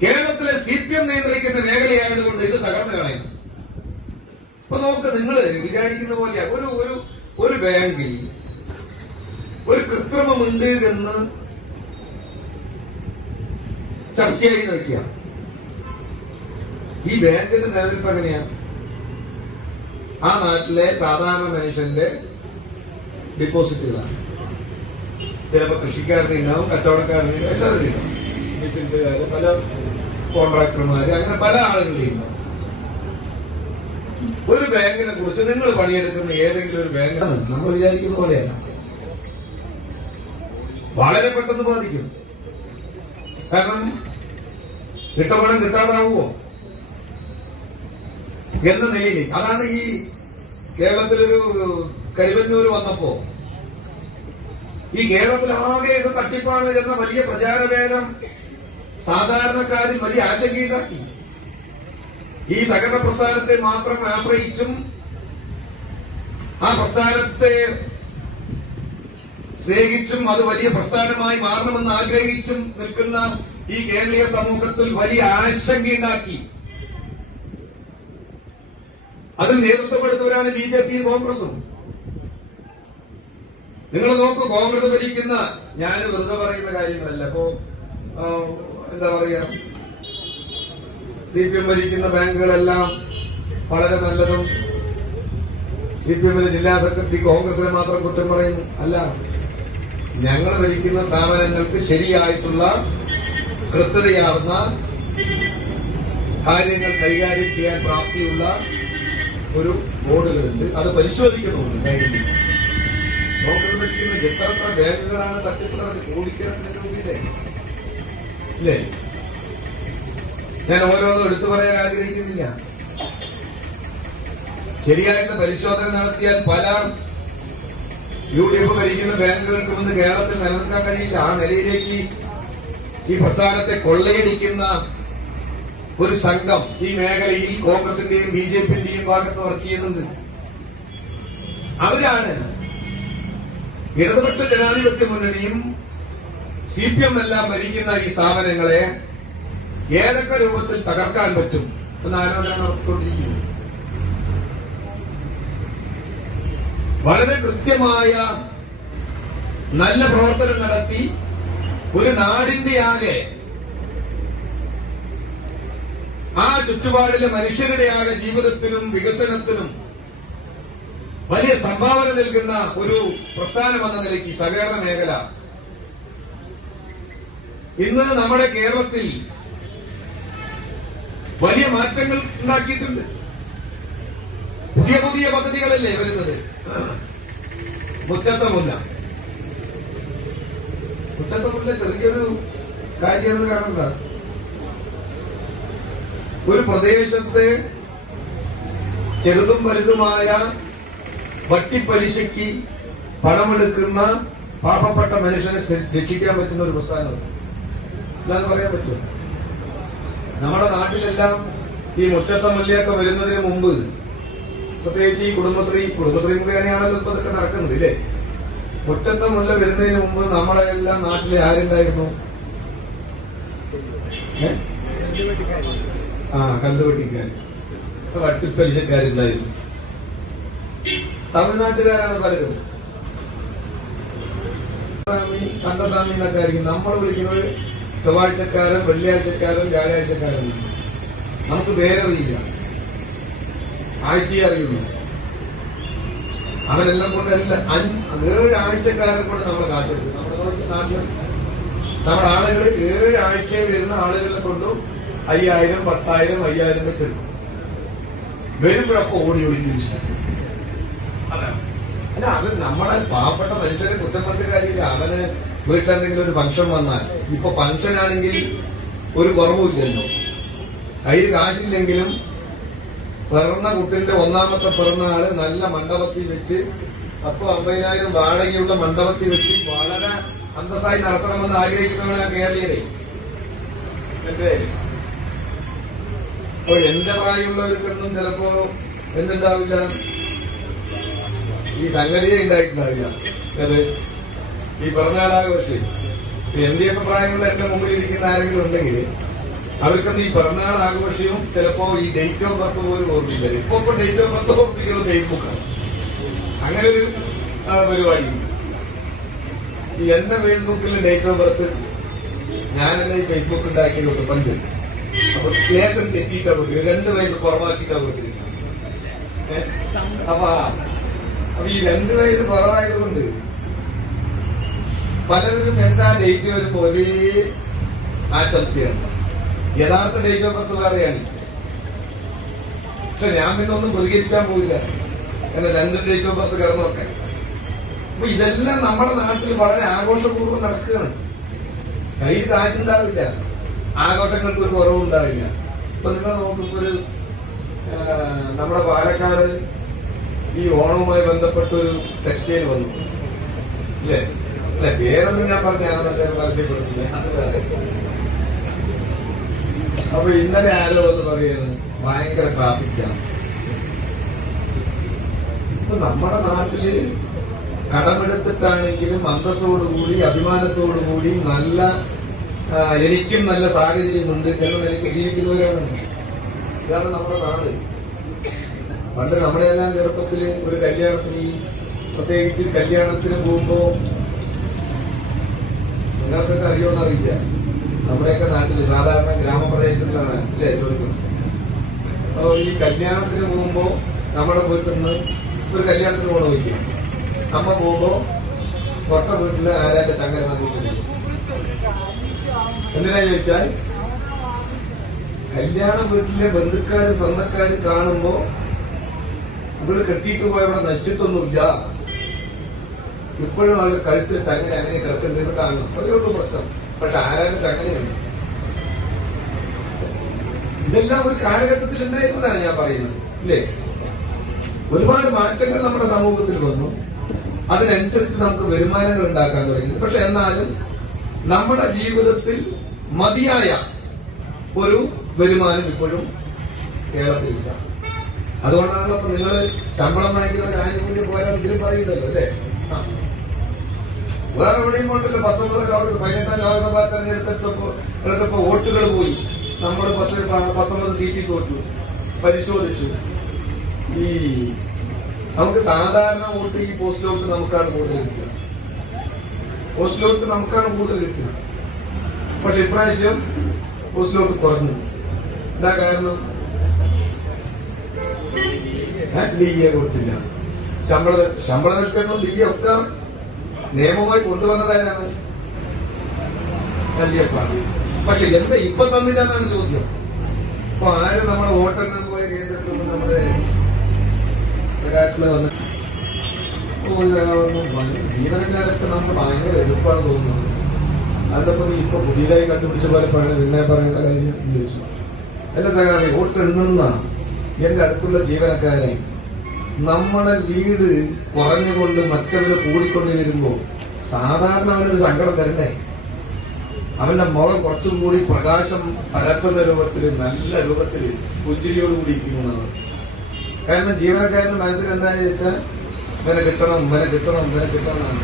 കേരളത്തിലെ CPM നിയന്ത്രിക്കുന്ന മേഖലയായതുകൊണ്ട് ഇത് തകർന്നു കളയണം. അപ്പൊ നോക്ക്, നിങ്ങൾ വിചാരിക്കുന്ന പോലെ ഒരു ബാങ്കിൽ ഒരു കൃത്രിമമുണ്ട് എന്ന് ചർച്ചയായി നോക്കിയ ഈ ബാങ്കിന്റെ നിലനിൽപ്പ് എങ്ങനെയാണ്? ആ നാട്ടിലെ സാധാരണ മനുഷ്യന്റെ ഡിപ്പോസിറ്റുകളാണ്. ചിലപ്പോൾ കൃഷിക്കാരുടെ ഉണ്ടാവും, കച്ചവടക്കാരുടെ എല്ലാവരും ഉണ്ടാവും, ബിസിനസ്സുകാര്, പല കോൺട്രാക്ടർമാര്, അങ്ങനെ പല ആളുകളുടെയും ഉണ്ടാവും. ഒരു ബാങ്കിനെ കുറിച്ച് നിങ്ങൾ പണിയെടുക്കുന്ന ഏതെങ്കിലും ഒരു ബാങ്കാണ് നമ്മൾ വിചാരിക്കുന്ന പോലെയല്ല. വളരെ പെട്ടെന്ന് ബാധിക്കും. കാരണം കിട്ടപണം കിട്ടാതാവുമോ എന്ന നിലയിൽ. അതാണ് ഈ കേരളത്തിലൊരു കരിവന്നൂർ വന്നപ്പോ ഈ കേരളത്തിലാകെ ഇത് തട്ടിപ്പാണ് എന്ന വലിയ പ്രചാരവേദം സാധാരണക്കാരിൽ വലിയ ആശങ്കയുണ്ടാക്കി. ഈ സഹകരണ പ്രസ്ഥാനത്തെ മാത്രം ആശ്രയിച്ചും ആ പ്രസ്ഥാനത്തെ സ്നേഹിച്ചും അത് വലിയ പ്രസ്ഥാനമായി മാറണമെന്ന് ആഗ്രഹിച്ചും നിൽക്കുന്ന ഈ കേരളീയ സമൂഹത്തിൽ വലിയ ആശങ്കയുണ്ടാക്കി. അതിൽ നേതൃത്വപ്പെടുത്തവരാണ് BJP-യും കോൺഗ്രസും. നിങ്ങൾ നോക്കൂ, കോൺഗ്രസ് ഭരിക്കുന്ന, ഞാൻ വെറുതെ പറയുന്ന കാര്യങ്ങളല്ല, അപ്പോ എന്താ പറയാ, CPM ഭരിക്കുന്ന ബാങ്കുകളെല്ലാം വളരെ നല്ലതും CPM-ന്റെ ജില്ലാ സെക്രട്ടറി കോൺഗ്രസിനെ മാത്രം കുറ്റം പറയുന്നു. അല്ല, ഞങ്ങൾ ഭരിക്കുന്ന സ്ഥാപനങ്ങൾക്ക് ശരിയായിട്ടുള്ള കൃത്യതയാർന്ന കാര്യങ്ങൾ കൈകാര്യം ചെയ്യാൻ പ്രാപ്തിയുള്ള ഒരു ബോർഡുകളുണ്ട്, അത് പരിശോധിക്കുന്നുണ്ട്. കോൺഗ്രസ് ഭരിക്കുന്ന എത്ര ബാങ്കുകളാണ് തട്ടിപ്പ് നടത്തി? കോടിക്കണക്കിന് രൂപയില്ലേ? ഇല്ലേ? ഞാൻ ഓരോന്നും എടുത്തു പറയാൻ ആഗ്രഹിക്കുന്നില്ല. ശരിയായിട്ടുള്ള പരിശോധന നടത്തിയാൽ പല UDF ഭരിക്കുന്ന ബാങ്കുകൾക്ക് മുന്ന് കേരളത്തിൽ നിലനിൽക്കാൻ കഴിയില്ല. ആ നിലയിലേക്ക് ഈ പ്രസ്ഥാനത്തെ കൊള്ളയടിക്കുന്ന ഒരു സംഘം ഈ മേഖലയിൽ കോൺഗ്രസിന്റെയും BJP-ന്റെയും ഭാഗത്ത് വർക്ക് ചെയ്യുന്നുണ്ട്. അവരാണ് ഇടതുപക്ഷ ജനാധിപത്യ മുന്നണിയും CPM എല്ലാം ഭരിക്കുന്ന ഈ സ്ഥാപനങ്ങളെ ഏതൊക്കെ രൂപത്തിൽ തകർക്കാൻ പറ്റും എന്ന ആലോചന നടത്തിക്കൊണ്ടിരിക്കുന്നു. വളരെ കൃത്യമായ നല്ല പ്രവർത്തനം നടത്തി ഒരു നാടിന്റെ ആകെ ആ ചുറ്റുപാടിലെ മനുഷ്യരുടെ ആകെ ജീവിതത്തിനും വികസനത്തിനും വലിയ സംഭാവന നൽകുന്ന ഒരു പ്രസ്ഥാനം എന്ന നിലയ്ക്ക് സഹകരണ മേഖല ഇന്ന് നമ്മുടെ കേരളത്തിൽ വലിയ മാറ്റങ്ങൾ ഉണ്ടാക്കിയിട്ടുണ്ട്. പുതിയ പുതിയ പദ്ധതികളല്ലേ വരുന്നത്. മുറ്റത്തെ മുല്ല ചെറിയൊരു കാര്യമെന്ന് കാണണ്ട. ഒരു പ്രദേശത്തെ ചെറുതും വലുതുമായ വട്ടിപ്പലിശയ്ക്ക് പണമെടുക്കുന്ന പാവപ്പെട്ട മനുഷ്യനെ രക്ഷിക്കാൻ പറ്റുന്ന ഒരു പ്രസ്ഥാനം അല്ലാതെ പറയാൻ പറ്റുമോ? നമ്മുടെ നാട്ടിലെല്ലാം ഈ മുറ്റത്തെ മുല്ലയൊക്കെ വരുന്നതിന് മുമ്പ്, പ്രത്യേകിച്ച് ഈ കുടുംബശ്രീ മുഖേനയാണല്ലോ ഇപ്പൊ ഇതൊക്കെ നടക്കുന്നത് ഇല്ലേ? മുറ്റത്തെ മുല്ല വരുന്നതിന് മുമ്പ് നമ്മളെല്ലാം നാട്ടിലെ ആരുണ്ടായിരുന്നു? കണ്ടുപെട്ടിക്കാർ, വട്ടിപ്പലിശക്കാരുണ്ടായിരുന്നു. തമിഴ്നാട്ടുകാരാണ് പലരും. കണ്ടസ്വാമി എന്നൊക്കെ ആയിരിക്കും നമ്മൾ വിളിക്കുന്നത്. ചൊവ്വാഴ്ചക്കാരൻ, വെള്ളിയാഴ്ചക്കാരൻ, വ്യാഴാഴ്ചക്കാരൻ. നമുക്ക് പേരറിയില്ല, ആഴ്ചയെ അറിയുള്ളൂ. അവരെല്ലാം കൊണ്ടല്ല 7 ആഴ്ചക്കാരെ കൊണ്ട് നമ്മളെ കാത്തിരുന്നു. നമ്മുടെ നാട്ടിൽ നമ്മുടെ ആളുകൾ 7 ആഴ്ചയിൽ വരുന്ന ആളുകളെ കൊണ്ടും 5000, 10,000, 5000 വെച്ചെടുക്കും. വരുമ്പോഴൊക്കെ ഓടി വിഷയം. അല്ല, അവൻ നമ്മളെ പാവപ്പെട്ട മനുഷ്യരെ കുറ്റപ്പെടുത്തിയ കാര്യമില്ല. അവന് വീട്ടിലെന്തെങ്കിലും ഒരു ഫംഗ്ഷൻ വന്നാൽ, ഇപ്പൊ ഫംഗ്ഷനാണെങ്കിൽ ഒരു കുറവുമില്ലല്ലോ. കയ്യിൽ കാശില്ലെങ്കിലും പിറന്ന കുട്ടിന്റെ 1ാമത്തെ പിറന്നാള് നല്ല മണ്ഡപത്തിൽ വെച്ച് 10,000-50,000 വാടകയുള്ള മണ്ഡപത്തിൽ വെച്ച് വളരെ അന്തസ്സായി നടത്തണമെന്ന് ആഗ്രഹിക്കുന്നവരാണ് കേരളീയരെ. മനസ്സിലായില്ലേ? അപ്പോൾ എന്റെ പ്രായമുള്ളവർക്കൊന്നും ചിലപ്പോ എന്തുണ്ടാവില്ല, ഈ സംഗതിയെ ഉണ്ടായിട്ടുണ്ടാവില്ല. അത് ഈ പിറന്നാളാഘോഷം. എന്റെയൊക്കെ പ്രായമുള്ള എന്റെ മുമ്പിൽ ഇരിക്കുന്ന ആരെങ്കിലും ഉണ്ടെങ്കിൽ അവർക്കൊന്നും ഈ പിറന്നാൾ ആഘോഷവും ചിലപ്പോ ഈ ഡേറ്റ് ഓഫ് ബർത്ത് പോലും ഓർമ്മിക്കില്ല. ഇപ്പൊ ഡേറ്റ് ഓഫ് ബർത്ത് ഓർമ്മിക്കുന്നത് ഫേസ്ബുക്കാണ്. അങ്ങനെ ഒരു പരിപാടി. ഈ എന്റെ ഫേസ്ബുക്കിൽ ഡേറ്റ് ഓഫ് ബർത്ത് ഞാനല്ലേ ഈ ഫേസ്ബുക്ക് ഉണ്ടാക്കിയതുകൊണ്ട് പണ്ട്. അപ്പൊ ലേശം തെറ്റിയിട്ടാ പോയി, 2 വയസ്സ് കുറവാക്കിയിട്ടാ പോയിട്ടിരിക്കുന്നത്. അപ്പൊ ഈ 2 വയസ്സ് കുറവായതുകൊണ്ട് പലരും എന്താ ഡേറ്റ് വരുമ്പോ ഒരേ ആശംസയാണ്. യഥാർത്ഥ ഡേറ്റ് ഓഫ് ബർത്ത് വേറെയാണ്. പക്ഷെ ഞാൻ പിന്നൊന്നും പ്രതികരിക്കാൻ പോയില്ല. എന്നെ 2 ഡേറ്റ് ഓഫ് ബർത്ത് കിടന്നോട്ടെ. അപ്പൊ ഇതെല്ലാം നമ്മുടെ നാട്ടിൽ വളരെ ആഘോഷപൂർവ്വം നടക്കുകയാണ്. കയ്യിൽ കാശുണ്ടാവില്ല, ആഘോഷങ്ങൾക്ക് ഒരു കുറവുണ്ടാവില്ല. ഇപ്പൊ നിങ്ങൾ നോക്കുമ്പോൾ നമ്മുടെ പാലക്കാട് ഈ ഓണവുമായി ബന്ധപ്പെട്ടൊരു ടെക്സ്റ്റൈൽ വന്നു ഇല്ലേ? അല്ലെ, പേരൊന്നും ഞാൻ പറഞ്ഞാൽ പരസ്യപ്പെടുത്തില്ല, അത് വേറെ. അപ്പൊ ഇന്നലെ ആരോ എന്ന് പറയുന്നത് ഭയങ്കര ട്രാഫിക്കാണ്. ഇപ്പൊ നമ്മുടെ നാട്ടില് കടമെടുത്തിട്ടാണെങ്കിലും അന്തസ്സോടുകൂടി അഭിമാനത്തോടുകൂടി നല്ല എനിക്കും നല്ല സാഹചര്യമുണ്ട് എന്ന നിലയ്ക്ക് ജീവിക്കുന്നവരാണ്. ഇതാണ് നമ്മുടെ നാട്. പണ്ട് നമ്മുടെയെല്ലാം ചെറുപ്പത്തില് ഒരു കല്യാണത്തിന്, പ്രത്യേകിച്ച് കല്യാണത്തിന് പോകുമ്പോ, നിങ്ങൾക്കൊക്കെ അറിയുമെന്നറിയില്ല, നമ്മുടെയൊക്കെ നാട്ടിൽ സാധാരണ ഗ്രാമപ്രദേശത്തിലാണ് അല്ലേ അപ്പൊ ഈ കല്യാണത്തിന് പോകുമ്പോ നമ്മുടെ വീട്ടിൽ നിന്ന് ഒരു കല്യാണത്തിന് പോകണം വയ്ക്കും. അമ്മ പോകുമ്പോ തൊട്ട വീട്ടില് ആരാന്റെ ചങ്ങല വന്നിട്ടുണ്ട്. എന്തിനാ ചോദിച്ചാൽ, കല്യാണ വീട്ടിലെ ബന്ധുക്കാര് സ്വന്തക്കാര് കാണുമ്പോ ഇവിടെ കെട്ടിയിട്ട് പോയവിടെ നശിച്ചിട്ടൊന്നുമില്ല, ഇപ്പോഴും അവർ കഴുത്തിൽ ചങ്ങല അങ്ങനെ കിടക്കുന്നത് കാണണം. അതേ ഉള്ളൂ പ്രശ്നം. പക്ഷെ ആരാന്റെ ചങ്ങലയാണ്. ഇതെല്ലാം ഒരു കാലഘട്ടത്തിൽ ഉണ്ടായിരുന്നതാണ് ഞാൻ പറയുന്നത് ഇല്ലേ? ഒരുപാട് മാറ്റങ്ങൾ നമ്മുടെ സമൂഹത്തിൽ വന്നു. അതിനനുസരിച്ച് നമുക്ക് വരുമാനങ്ങൾ ഉണ്ടാക്കാൻ തുടങ്ങി. പക്ഷെ എന്നാലും നമ്മുടെ ജീവിതത്തിൽ മതിയായ ഒരു വരുമാനം ഇപ്പോഴും കേരളത്തിലില്ല. അതുകൊണ്ടാണല്ലോ ഇപ്പൊ നിങ്ങൾ ശമ്പളം വാങ്ങിക്കുന്ന ഒരു ആനുകൂല്യം പോരാ ഇതിൽ പറയുന്നല്ലോ അല്ലേ? വേറെ എവിടെയും കൊണ്ടല്ലോ. 18ാം ലോക്സഭാ തെരഞ്ഞെടുത്തപ്പോ വോട്ടുകൾ പോയി. നമ്മൾ 19 സീറ്റിൽ തോറ്റു. പരിശോധിച്ചു. ഈ നമുക്ക് സാധാരണ വോട്ട് ഈ പോസ്റ്റിലോട്ട് നമുക്കാണ് കൂടുതൽ കിട്ടുക. പോസ്റ്റിലോട്ട് നമുക്കാണ് കൂടുതൽ കിട്ടുക. പക്ഷെ ഇപ്രാവശ്യം പോസ്റ്റിലോട്ട് കുറഞ്ഞു. എന്താ കാരണം? ഡിഎ കൊടുത്തില്ല. ശമ്പള ഡിഎ ഒക്കെ നിയമമായി കൊണ്ടുവന്നതാരാണ്? എൽഡിഎഫ്. പക്ഷെ എന്താ ഇപ്പൊ തന്നില്ല എന്നാണ് ചോദ്യം. അപ്പൊ ആരും നമ്മുടെ വോട്ടെണ്ണാൻ പോയ കേന്ദ്രത്തിൽ നമ്മുടെ വന്ന് ജീവനക്കാരൊക്കെ നമ്മൾ ഭയങ്കര എളുപ്പമാണ് തോന്നുന്നത്. അതിപ്പോ ഇപ്പൊ പുതിയതായി കണ്ടുപിടിച്ച പോലെ പിന്നെ പറയുന്ന കാര്യം ചോദിച്ചു. എന്റെ സഹകാരി വോട്ട് എണ്ണുന്നതാണ്. എന്റെ അടുത്തുള്ള ജീവനക്കാരെ നമ്മുടെ ലീഡ് കുറഞ്ഞുകൊണ്ട് മറ്റവര് കൂടിക്കൊണ്ട് വരുമ്പോ സാധാരണ അവനൊരു സങ്കടം തരണ്ടേ? അവന്റെ മുഖം കുറച്ചും കൂടി പ്രകാശം പരത്തുന്ന രൂപത്തില്, നല്ല രൂപത്തില് പുഞ്ചിരിയോടുകൂടി ഇരിക്കുന്നതാണ്. കാരണം ജീവനക്കാരന്റെ മനസ്സിൽ എന്താണെന്ന് ചോദിച്ചാൽ ഇവനെ കിട്ടണം, ഇവനെ കിട്ടണം, ഇവനെ കിട്ടണം.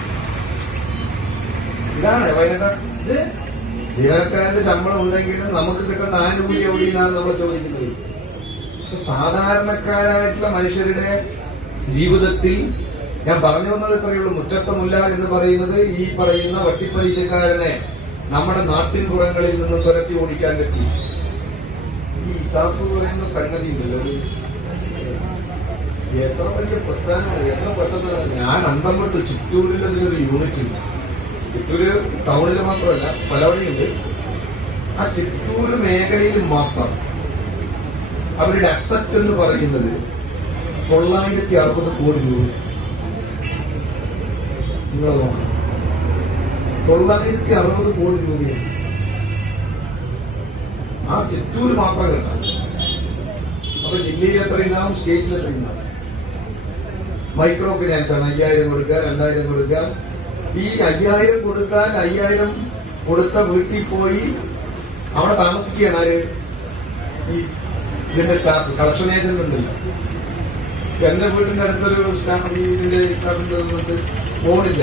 ഇതാണ് വൈകിട്ട് ഇത് ജീവനക്കാരന്റെ ശമ്പളം ഉണ്ടെങ്കിൽ നമുക്ക് കിട്ടേണ്ട ആനുകൂല്യം എവിടെയാണ് നമ്മൾ ചോദിക്കുന്നത്. സാധാരണക്കാരായിട്ടുള്ള മനുഷ്യരുടെ ജീവിതത്തിൽ ഞാൻ പറഞ്ഞു വന്നത് ഇത്രയുള്ളൂ. മുറ്റത്തമുല്ല എന്ന് പറയുന്നത് ഈ പറയുന്ന വട്ടിപ്പലിശക്കാരനെ നമ്മുടെ നാട്ടിൻ പുറങ്ങളിൽ നിന്ന് തുരത്തി ഓടിക്കാൻ പറ്റി. ഈ ഇസാഫ് പറയുന്ന സംഗതി ഉണ്ടല്ലോ, എത്ര വലിയ പ്രസ്ഥാനമാണ്, എത്ര പെട്ടെന്ന്. ഞാൻ അന്തം വിട്ട് ചിറ്റൂരിൽ അതിലൊരു യൂണിറ്റ് ഉണ്ട്. ചിറ്റൂര് ടൗണിൽ മാത്രമല്ല പലവഴിയുണ്ട്. ആ ചിറ്റൂര് മേഖലയിൽ മാത്രം അവരുടെ അസറ്റ് എന്ന് പറയുന്നത് 960 കോടി രൂപ. നിങ്ങൾ നോക്കണം, 960 കോടി രൂപയാണ് ആ ചിറ്റൂര് മാത്രം കേട്ടാ. അപ്പൊ ജില്ലയിൽ എത്രയുണ്ടാവും, സ്റ്റേറ്റിൽ എത്രയുണ്ടാവും? മൈക്രോ ഫിനാൻസ് ആണ്. 5000 കൊടുക്കുക, 2000 കൊടുക്കുക. ഈ 5000 കൊടുത്താൽ 5000 കൊടുത്ത വീട്ടിൽ പോയി അവിടെ താമസിക്കുകയാണ് ആര്? ഈ ഇതിന്റെ സ്റ്റാഫ്, കളക്ഷൻ ഏജന്റ് ഉണ്ടല്ല. എന്റെ വീടിന്റെ അടുത്തൊരു സ്റ്റാഫ് ഇതിന്റെ സ്റ്റാഫിന്റെ വന്നിട്ട് പോണില്ല,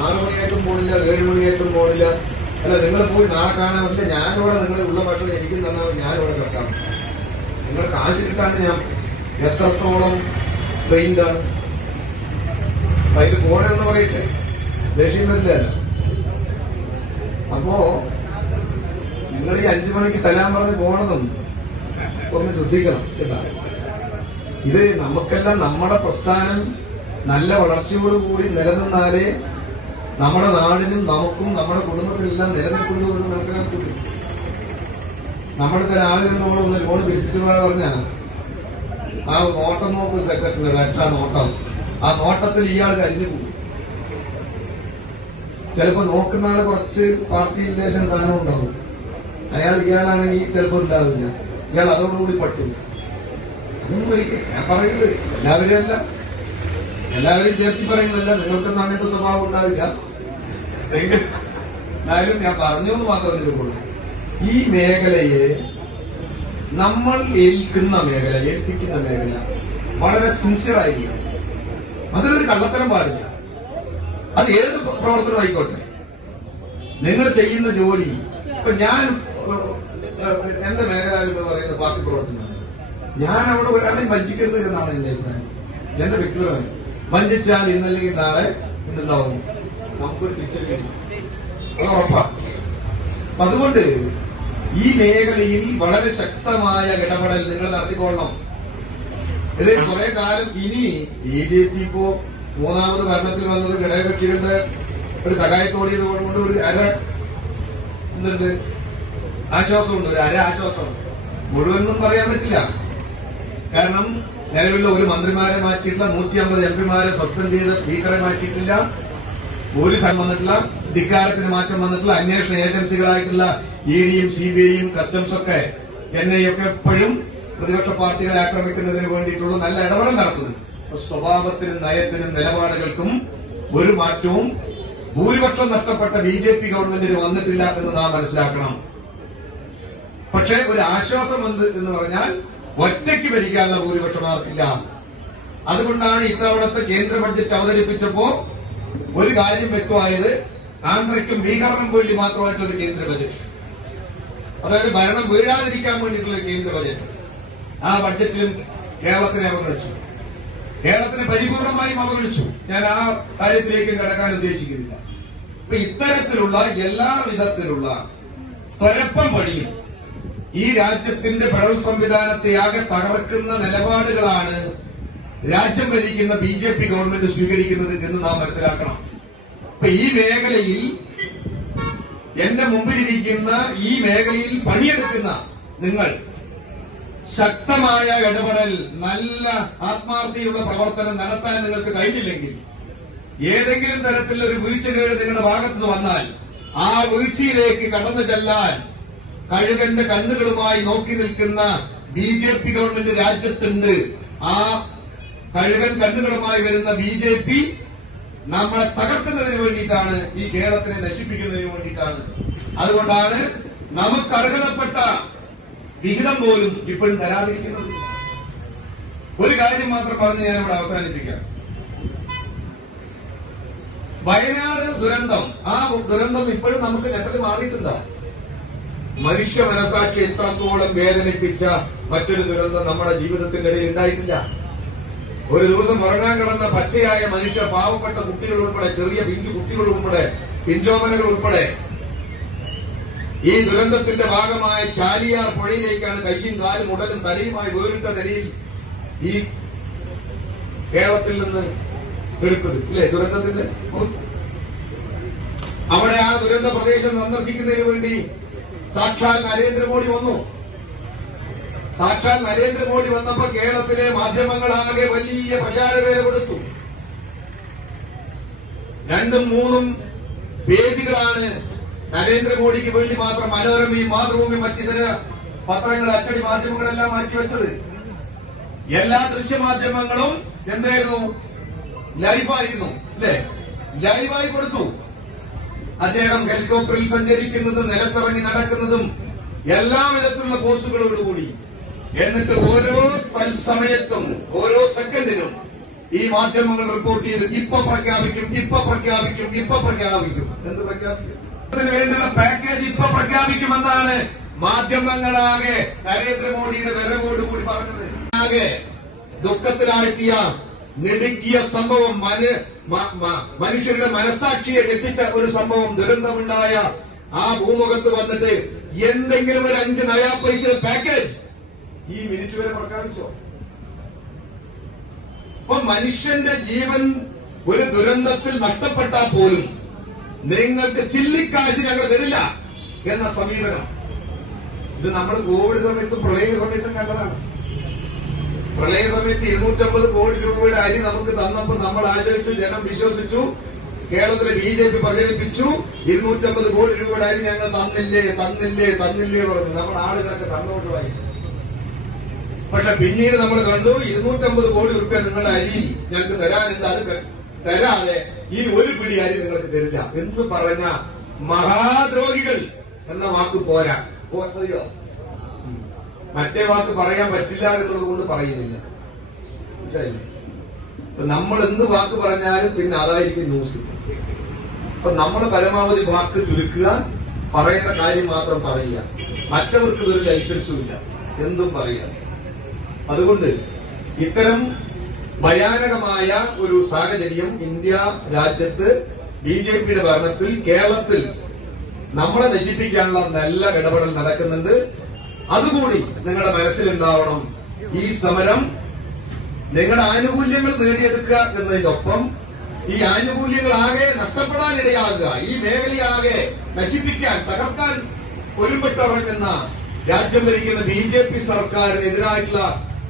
6 മണിയായിട്ടും പോണില്ല, 7 മണിയായിട്ടും പോണില്ല. അല്ല, നിങ്ങൾ പോയി നാളെ കാണാൻ പറ്റില്ല, ഞാനിവിടെ നിങ്ങൾ ഉള്ള ഭക്ഷണം എനിക്കും തന്നാൽ ഞാനിവിടെ കിട്ടാം. നിങ്ങൾ കാശ് കിട്ടാണ്ട് ഞാൻ എത്രത്തോളം ട്രെയിൻഡാണ്. അതിൽ പോണെന്ന് പറയട്ടെ, ദേഷ്യം വരില്ല. അപ്പോ നിങ്ങൾ ഈ 5 മണിക്ക് സലാം പറഞ്ഞ് പോകണമെന്നും ഒന്ന് ശ്രദ്ധിക്കണം കേട്ടാ. ഇത് നമുക്കെല്ലാം നമ്മുടെ പ്രസ്ഥാനം നല്ല വളർച്ചയോടുകൂടി നിലനിന്നാലേ നമ്മുടെ നാടിനും നമുക്കും നമ്മുടെ കുടുംബത്തിനെല്ലാം നിലനിൽക്കുന്നു എന്ന് മനസ്സിലാക്കുന്നു. നമ്മുടെ ചില ആളുകൾ നമ്മളൊന്ന് ലോൺ പിരിച്ചിട്ട് പറഞ്ഞാൽ ആ നോട്ടം നോക്ക് സെക്രട്ടറി രക്ഷാ നോട്ടം, ആ നോട്ടത്തിൽ ഇയാൾ കരിഞ്ഞു പോകും. ചിലപ്പോ നോക്കുന്ന ആള് കുറച്ച് പാർട്ടി റിലേഷൻ സാധനം ഉണ്ടാവും. ഇയാളാണെങ്കിൽ ചിലപ്പോ ഉണ്ടാവില്ല, ഇയാൾ അതോടുകൂടി പറ്റും. അതൊന്നും ഒരിക്കലും ഞാൻ പറയുന്നത് എല്ലാവരെയും ചേർത്തി പറയുന്നതല്ല. നിങ്ങൾക്കൊന്നും അങ്ങനത്തെ സ്വഭാവം ഉണ്ടാവില്ല. എന്നാലും ഞാൻ പറഞ്ഞു എന്ന് മാത്രമേ ഉള്ളൂ. ഈ മേഖലയെ നമ്മൾ ഏൽപ്പിക്കുന്ന മേഖല വളരെ സിൻസിയറായിരിക്കും. അതിലൊരു കള്ളത്തരം പാടില്ല. അത് ഏത് പ്രവർത്തനം ആയിക്കോട്ടെ, നിങ്ങൾ ചെയ്യുന്ന ജോലി. ഇപ്പൊ ഞാൻ എന്റെ മേഖല എന്ന് പറയുന്ന പാർട്ടി പ്രവർത്തനമാണ്. ഞാൻ അവിടെ ഒരാളെയും വഞ്ചിക്കരുത് എന്നാണ് എന്റെ അഭിപ്രായം. എന്റെ വ്യക്തിപരമായി വഞ്ചിച്ചാൽ ഇന്നല്ലെങ്കിൽ നാളെ എന്തുണ്ടാവും, നമുക്കൊരു തിരിച്ചടി കിട്ടും. അത് ഉറപ്പാണ്. അപ്പൊ അതുകൊണ്ട് ഈ മേഖലയിൽ വളരെ ശക്തമായ ഇടപെടൽ നിങ്ങൾ നടത്തിക്കൊള്ളണം. ഇത് കുറെ കാലം ഇനി BJP ഇപ്പോ 3ാമത് ഭരണത്തിൽ വന്നത് ഘടകകക്ഷികളുടെ ഒരു സഹായത്തോടെ കൊണ്ട് ഒരു എന്തുണ്ട് ആശ്വാസമുണ്ട്, ഒരു ആശ്വാസം. മുഴുവനും പറയാൻ പറ്റില്ല. കാരണം നിലവിലുള്ള ഒരു മന്ത്രിമാരെ മാറ്റിയിട്ടില്ല, 150 എംപിമാരെ സസ്പെൻഡ് ചെയ്ത സ്പീക്കറെ മാറ്റിയിട്ടില്ല, പോലീസ് വന്നിട്ടില്ല, ധിക്കാരത്തിന് മാറ്റം വന്നിട്ടില്ല. അന്വേഷണ ഏജൻസികളായിട്ടുള്ള EDയും CBIയും കസ്റ്റംസ് ഒക്കെ NIA ഒക്കെ എപ്പോഴും പ്രതിപക്ഷ പാർട്ടികളെ ആക്രമിക്കുന്നതിന് വേണ്ടിയിട്ടുള്ള നല്ല ഇടപെടൽ നടത്തുന്നു. സ്വഭാവത്തിനും നയത്തിനും നിലപാടുകൾക്കും ഒരു മാറ്റവും ഭൂരിപക്ഷം നഷ്ടപ്പെട്ട BJP ഗവൺമെന്റിന് വന്നിട്ടില്ല എന്ന് നാം മനസ്സിലാക്കണം. പക്ഷേ ഒരു ആശ്വാസം എന്ന് പറഞ്ഞാൽ ഒറ്റയ്ക്ക് ഭരിക്കാനുള്ള ഭൂരിപക്ഷം ആർക്കില്ല. അതുകൊണ്ടാണ് ഇത്തവണത്തെ കേന്ദ്ര ബഡ്ജറ്റ് അവതരിപ്പിച്ചപ്പോ ഒരു കാര്യം വ്യക്തമായത്, ആന്ധ്രയ്ക്കും ബീഹാറിനും വേണ്ടി മാത്രമായിട്ടൊരു കേന്ദ്ര ബജറ്റ്, അതായത് ഭരണം വീഴാതിരിക്കാൻ വേണ്ടിയിട്ടുള്ള കേന്ദ്ര ബജറ്റ്. ആ ബഡ്ജറ്റിലും കേരളത്തിനെ അവഗണിച്ചു. കേരളത്തിനെ പരിപൂർണമായും അവഗണിച്ചു. ഞാൻ ആ കാര്യത്തിലേക്ക് കടക്കാൻ ഉദ്ദേശിക്കുന്നില്ല. അപ്പൊ ഇത്തരത്തിലുള്ള എല്ലാ വിധത്തിലുള്ള തുരപ്പം വഴിയും ഈ രാജ്യത്തിന്റെ ഫെഡറൽ സംവിധാനത്തെ ആകെ തകർക്കുന്ന നിലപാടുകളാണ് രാജ്യം ഭരിക്കുന്ന BJP ഗവൺമെന്റ് സ്വീകരിക്കുന്നത് എന്ന് നാം മനസ്സിലാക്കണം. അപ്പൊ ഈ മേഖലയിൽ എന്റെ മുമ്പിലിരിക്കുന്ന ഈ മേഖലയിൽ പണിയെടുക്കുന്ന നിങ്ങൾ ശക്തമായ ഇടപെടൽ, നല്ല ആത്മാർത്ഥതയുള്ള പ്രവർത്തനം നടത്താൻ നിങ്ങൾക്ക് കഴിഞ്ഞില്ലെങ്കിൽ ഏതെങ്കിലും തരത്തിലുള്ള ഒരു വീഴ്ചകേട് നിങ്ങളുടെ ഭാഗത്തുനിന്ന് വന്നാൽ ആ വീഴ്ചയിലേക്ക് കടന്നു ചെല്ലാൻ കഴുകന്റെ കണ്ണുകളുമായി നോക്കി നിൽക്കുന്ന BJP ഗവൺമെന്റ് രാജ്യത്തുണ്ട്. ആ കഴുകൻ കണ്ണുകളുമായി വരുന്ന BJP നമ്മളെ തകർക്കുന്നതിന് വേണ്ടിയിട്ടാണ്, ഈ കേരളത്തിനെ നശിപ്പിക്കുന്നതിന് വേണ്ടിയിട്ടാണ്. അതുകൊണ്ടാണ് നമുക്ക് അർഹതപ്പെട്ട വിഹിതം പോലും ഇപ്പോഴും തരാതിരിക്കുന്നത്. ഒരു കാര്യം മാത്രം പറഞ്ഞ് ഞാനിവിടെ അവസാനിപ്പിക്കാം. വയനാട് ദുരന്തം, ആ ദുരന്തം ഇപ്പോഴും നമുക്ക് ഞെട്ടൽ മാറിയിട്ടുണ്ടോ? മനുഷ്യ മനസാക്ഷി എത്രത്തോളം വേദനിപ്പിച്ച മറ്റൊരു ദുരന്തം നമ്മുടെ ജീവിതത്തിന്റെ ഇടയിൽ ഉണ്ടായിട്ടില്ല. ഒരു ദിവസം ഉറങ്ങാൻ കിടന്ന പച്ചയായ മനുഷ്യ, പാവപ്പെട്ട കുട്ടികൾ ഉൾപ്പെടെ, ചെറിയ പിഞ്ചു കുട്ടികൾ ഉൾപ്പെടെ, പിഞ്ചോമനകൾ ഉൾപ്പെടെ ഈ ദുരന്തത്തിന്റെ ഭാഗമായ ചാലിയാർ പുഴയിലേക്കാണ് കയ്യും കാലും ഉടലും തലയുമായി വേറിട്ട നിലയിൽ ഈ കേരളത്തിൽ നിന്ന് എടുത്തത്, ഇല്ലേ? ദുരന്തത്തിന്റെ അവിടെ ആ ദുരന്ത പ്രദേശം സന്ദർശിക്കുന്നതിന് വേണ്ടി സാക്ഷാൽ നരേന്ദ്രമോദി വന്നു. സാക്ഷാൽ നരേന്ദ്രമോദി വന്നപ്പോൾ കേരളത്തിലെ മാധ്യമങ്ങളാകെ വലിയ പ്രചാരവേല കൊടുത്തു. 2ഉം 3ഉം പേജുകളാണ് നരേന്ദ്രമോദിക്ക് വേണ്ടി മാത്രം മനോരമയും മാതൃഭൂമിയും മറ്റിതര പത്രങ്ങൾ, അച്ചടി മാധ്യമങ്ങളെല്ലാം മാറ്റിവെച്ചത്. എല്ലാ ദൃശ്യമാധ്യമങ്ങളും എന്തായിരുന്നു? ലൈവായിരുന്നു, അല്ലേ? ലൈവായി കൊടുത്തു. അദ്ദേഹം ഹെലികോപ്റ്ററിൽ സഞ്ചരിക്കുന്നതും നിലത്തിറങ്ങി നടക്കുന്നതും എല്ലാ വിധത്തിലുള്ള പോസ്റ്റുകളോടുകൂടി. എന്നിട്ട് ഓരോ തത്സമയത്തും ഓരോ സെക്കൻഡിനും ഈ മാധ്യമങ്ങൾ റിപ്പോർട്ട് ചെയ്ത് ഇപ്പൊ പ്രഖ്യാപിക്കും, ഇപ്പൊ പ്രഖ്യാപിക്കും, ഇപ്പൊ പ്രഖ്യാപിക്കും. എന്ത് പ്രഖ്യാപിക്കും? അതിന് വേണ്ടിയുള്ള പാക്കേജ് ഇപ്പൊ പ്രഖ്യാപിക്കുമെന്നാണ് മാധ്യമങ്ങളാകെ നരേന്ദ്രമോദിയുടെ വരവോടുകൂടി പറഞ്ഞത്. ആകെ ദുഃഖത്തിലാഴ്ത്തിയ, ഞെടുക്കിയ സംഭവം, മനുഷ്യരുടെ മനസാക്ഷിയെ ഞെട്ടിച്ച ഒരു സംഭവം, ദുരന്തമുണ്ടായ ആ ഭൂമുഖത്ത് വന്നിട്ട് എന്തെങ്കിലും ഒരു 5 നയാ പൈസ പാക്കേജ് ഈ മിനിറ്റ് വരെ പ്രഖ്യാപിച്ചോ? അപ്പൊ മനുഷ്യന്റെ ജീവൻ ഒരു ദുരന്തത്തിൽ നഷ്ടപ്പെട്ടാൽ പോലും നിങ്ങൾക്ക് ചില്ലിക്കാശ് ഞങ്ങൾ തരില്ല എന്ന സമീപനം. ഇത് നമ്മൾ കോവിഡ് സമയത്തും പ്രളയ സമയത്തും കണ്ടതാണ്. പ്രളയ സമയത്ത് 250 കോടി രൂപയുടെ അരി നമുക്ക് തന്നപ്പോൾ നമ്മൾ ആശ്രയിച്ചു, ജനം വിശ്വസിച്ചു, കേരളത്തിലെ BJP പ്രചരിപ്പിച്ചു. 250 കോടി രൂപയുടെ അരി ഞങ്ങൾ തന്നില്ലേ പറഞ്ഞു. നമ്മൾ ആളുകളൊക്കെ സന്തോഷമായി. പക്ഷെ പിന്നീട് നമ്മൾ കണ്ടു 250 കോടി രൂപ നിങ്ങളുടെ അരി ഞങ്ങൾക്ക് തരാനുണ്ട്, അത് തരാതെ ഈ ഒരു പിടി അരി നിങ്ങൾക്ക് തരില്ല എന്ന് പറഞ്ഞ മഹാദ്രോഹികൾ എന്ന വാക്ക് പോരാ. മറ്റേ വാക്ക് പറയാൻ പറ്റില്ല എന്നുള്ളത് കൊണ്ട് പറയുന്നില്ല. മനസ്സിലായില്ലേ? നമ്മൾ എന്ത് വാക്ക് പറഞ്ഞാലും പിന്നെ അതായിരിക്കും ന്യൂസ്. അപ്പൊ നമ്മൾ പരമാവധി വാക്ക് ചുരുക്കുക, പറയുന്ന കാര്യം മാത്രം പറയുക. മറ്റവർക്ക് ഒരു ലൈസൻസും ഇല്ല, എന്തും പറയുക. അതുകൊണ്ട് ഇത്തരം ഭയാനകമായ ഒരു സാഹചര്യം ഇന്ത്യ രാജ്യത്ത് BJPയുടെ ഭരണത്തിൽ, കേരളത്തിൽ നമ്മളെ നശിപ്പിക്കാനുള്ള നല്ല ഇടപെടൽ നടക്കുന്നുണ്ട്. അതുകൂടി നിങ്ങളുടെ മനസ്സിലുണ്ടാവണം. ഈ സമരം നിങ്ങളുടെ ആനുകൂല്യങ്ങൾ നേടിയെടുക്കുക എന്നതിനൊപ്പം ഈ ആനുകൂല്യങ്ങൾ ആകെ നഷ്ടപ്പെടാനിടയാകുക, ഈ മേഖലയാകെ നശിപ്പിക്കാൻ, തകർക്കാൻ ഒരുമിട്ടിറങ്ങുന്ന രാജ്യം ഭരിക്കുന്ന BJP സർക്കാരിനെതിരായിട്ടുള്ള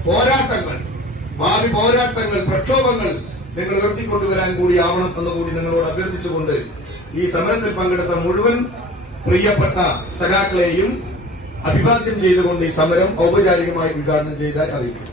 പോരാട്ടങ്ങൾ, ഭാവി പോരാട്ടങ്ങൾ, പ്രക്ഷോഭങ്ങൾ നിങ്ങൾ ഉയർത്തിക്കൊണ്ടുവരാൻ കൂടിയാവണം എന്നുകൂടി നിങ്ങളോട് അഭ്യർത്ഥിച്ചുകൊണ്ട് ഈ സമരത്തിൽ പങ്കെടുത്ത മുഴുവൻ പ്രിയപ്പെട്ട സഖാക്കളെയും അഭിവാദ്യം ചെയ്തുകൊണ്ട് ഈ സമരം ഔപചാരികമായി ഉദ്ഘാടനം ചെയ്താൽ അറിയിക്കും.